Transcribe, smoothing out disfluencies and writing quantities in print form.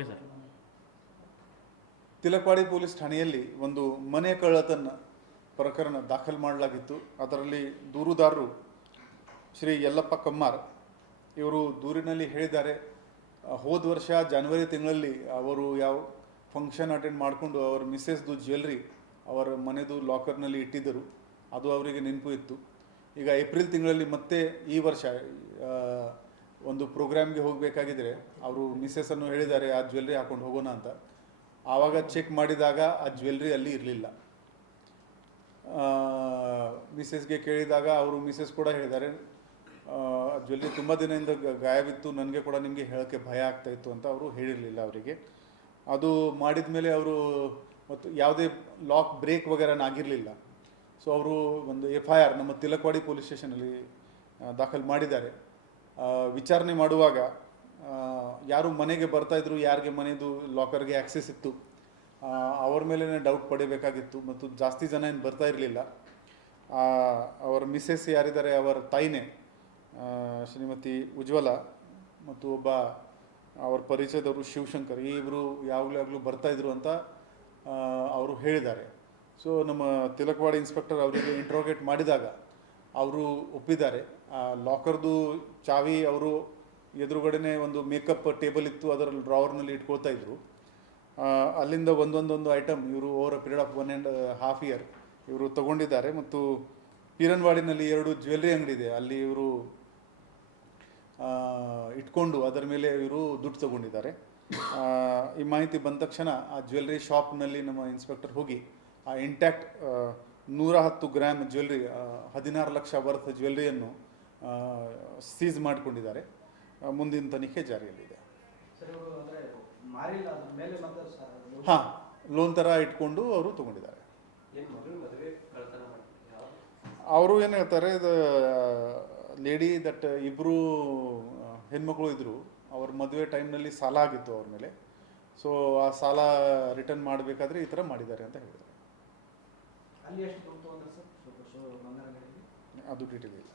Okay sir. Tilakwadi police ಠಾಣೆಯಲ್ಲಿ ಒಂದು ಮನೆ ಕಳ್ಳತನ ಪ್ರಕರಣ ದಾಖಲು ಮಾಡಲಾಗಿತ್ತು. ಅದರಲ್ಲಿ ದೂರುದಾರರು ಶ್ರೀ ಯಲ್ಲಪ್ಪ ಕಮ್ಮಾರ್ ಇವರು ದೂರಿನಲ್ಲಿ ಹೇಳಿದ್ದಾರೆ, ಹೋದ ವರ್ಷ ಜನವರಿ ತಿಂಗಳಲ್ಲಿ ಅವರು ಯಾವ ಫಂಕ್ಷನ್ ಅಟೆಂಡ್ ಮಾಡಿಕೊಂಡು ಅವರ ಮಿಸ್ಸೆಸ್ದು ಜ್ಯುವೆಲ್ರಿ ಅವರ ಮನೆದು ಲಾಕರ್ನಲ್ಲಿ ಇಟ್ಟಿದ್ದರು. ಅದು ಅವರಿಗೆ ನೆನಪು ಇತ್ತು. ಈಗ ಏಪ್ರಿಲ್ ತಿಂಗಳಲ್ಲಿ ಮತ್ತೆ ಈ ವರ್ಷ ಒಂದು ಪ್ರೋಗ್ರಾಮ್ಗೆ ಹೋಗಬೇಕಾಗಿದ್ದರೆ ಅವರು ಮಿಸ್ಸೆಸ್ಸನ್ನು ಹೇಳಿದ್ದಾರೆ ಆ ಜ್ಯುವೆಲ್ರಿ ಹಾಕೊಂಡು ಹೋಗೋಣ ಅಂತ. ಆವಾಗ ಚೆಕ್ ಮಾಡಿದಾಗ ಆ ಜ್ಯುವೆಲ್ರಿ ಅಲ್ಲಿ ಇರಲಿಲ್ಲ. ಮಿಸ್ಸೆಸ್ಗೆ ಕೇಳಿದಾಗ ಅವರು ಮಿಸ್ಸೆಸ್ ಕೂಡ ಹೇಳಿದ್ದಾರೆ, ಜ್ಯುವೆಲ್ರಿ ತುಂಬ ದಿನದಿಂದ ಗಾಯಬಿತ್ತು, ನನಗೆ ಕೂಡ ನಿಮಗೆ ಹೇಳೋಕ್ಕೆ ಭಯ ಆಗ್ತಾಯಿತ್ತು ಅಂತ ಅವರು ಹೇಳಿರಲಿಲ್ಲ ಅವರಿಗೆ. ಅದು ಮಾಡಿದ ಮೇಲೆ ಅವರು ಮತ್ತು ಯಾವುದೇ ಲಾಕ್ ಬ್ರೇಕ್ ವಗೇರನ ಆಗಿರಲಿಲ್ಲ. ಸೊ ಅವರು ಒಂದು FIR ನಮ್ಮ ತಿಲಕವಾಡಿ ಪೊಲೀಸ್ ಸ್ಟೇಷನಲ್ಲಿ ದಾಖಲು ಮಾಡಿದ್ದಾರೆ. ವಿಚಾರಣೆ ಮಾಡುವಾಗ ಯಾರು ಮನೆಗೆ ಬರ್ತಾಯಿದ್ರು, ಯಾರಿಗೆ ಮನೆಯದು ಲಾಕರ್ಗೆ ಆ್ಯಕ್ಸೆಸ್ ಇತ್ತು ಅವ್ರ ಮೇಲೇ ಡೌಟ್ ಪಡೀಬೇಕಾಗಿತ್ತು. ಮತ್ತು ಜಾಸ್ತಿ ಜನ ಏನು ಬರ್ತಾ ಇರಲಿಲ್ಲ. ಅವರ ಮಿಸ್ಸೆಸ್ ಯಾರಿದ್ದಾರೆ ಅವರ ತಾಯಿನೇ ಶ್ರೀಮತಿ ಉಜ್ವಲ ಮತ್ತು ಒಬ್ಬ ಅವ್ರ ಪರಿಚಯದವರು ಶಿವಶಂಕರ್, ಈ ಇಬ್ಬರು ಯಾವಾಗಲೂ ಬರ್ತಾಯಿದ್ರು ಅಂತ ಅವರು ಹೇಳಿದ್ದಾರೆ. ಸೊ ನಮ್ಮ ತಿಲಕವಾಡಿ ಇನ್ಸ್ಪೆಕ್ಟರ್ ಅವರಿಗೆ ಇಂಟ್ರೋಗೇಟ್ ಮಾಡಿದಾಗ ಅವರು ಒಪ್ಪಿದ್ದಾರೆ. ಆ ಲಾಕರ್ದು ಚಾವಿ ಅವರು ಎದುರುಗಡೆನೇ ಒಂದು ಮೇಕಪ್ ಟೇಬಲ್ ಇತ್ತು, ಅದರಲ್ಲಿ ಡ್ರಾವರ್ನಲ್ಲಿ ಇಟ್ಕೊಳ್ತಾ ಇದ್ರು. ಅಲ್ಲಿಂದ ಒಂದೊಂದೊಂದು ಐಟಮ್ ಇವರು over a period of 1.5 year ಇವರು ತಗೊಂಡಿದ್ದಾರೆ. ಮತ್ತು ಪೀರನ್ವಾಡಿನಲ್ಲಿ 2 ಜ್ಯುವೆಲ್ರಿ ಅಂಗಡಿ ಇದೆ, ಅಲ್ಲಿ ಇವರು ಇಟ್ಕೊಂಡು ಅದರ ಮೇಲೆ ಇವರು ದುಡ್ಡು ತಗೊಂಡಿದ್ದಾರೆ. ಈ ಮಾಹಿತಿ ಬಂದ ತಕ್ಷಣ ಆ ಜ್ಯುವೆಲ್ರಿ ಶಾಪ್ನಲ್ಲಿ ನಮ್ಮ ಇನ್ಸ್ಪೆಕ್ಟರ್ ಹೋಗಿ ಆ intact 110 gram jewellery 16 lakh worth ಜ್ಯುವೆಲ್ರಿಯನ್ನು ಸೀಸ್ ಮಾಡಿಕೊಂಡಿದ್ದಾರೆ. ಮುಂದಿನ ತನಿಖೆ ಜಾರಿಯಲ್ಲಿದೆ. ಹಾಂ, ಲೋನ್ ಥರ ಇಟ್ಕೊಂಡು ಅವರು ತಗೊಂಡಿದ್ದಾರೆ. ಅವರು ಏನು ಹೇಳ್ತಾರೆ, ಇದು ಲೇಡಿ ದಟ್ ಇಬ್ಬರು ಹೆಣ್ಮಕ್ಳು ಇದ್ದರು, ಅವ್ರ ಮದುವೆ ಟೈಮ್ನಲ್ಲಿ ಸಾಲ ಆಗಿತ್ತು ಅವ್ರ ಮೇಲೆ. ಸೊ ಆ ಸಾಲ ರಿಟರ್ನ್ ಮಾಡಬೇಕಾದ್ರೆ ಈ ಥರ ಮಾಡಿದ್ದಾರೆ ಅಂತ ಹೇಳಿದ್ದಾರೆ. ಅದು ಡೀಟೇಲ್ ಇಲ್ಲ.